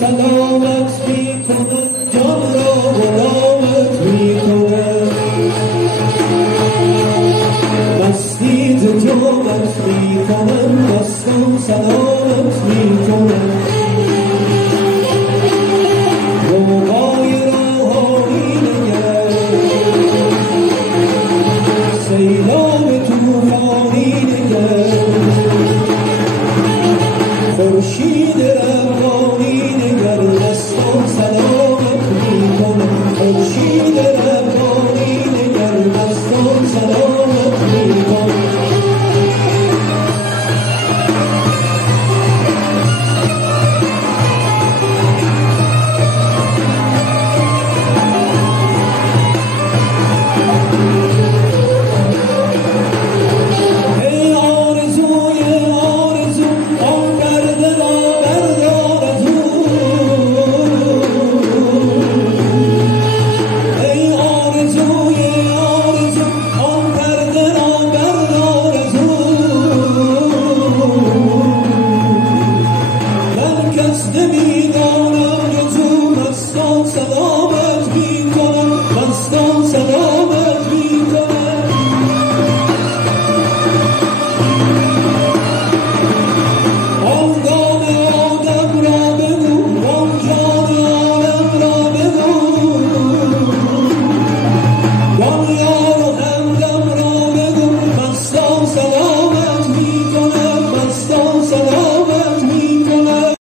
سلامت می کنم، جان را غلامت می کنم، مستی ز جامت می کنم، دستم سلامت می کنم. روهای راهانی نگر، سیلاب توفانی نگر، خورشید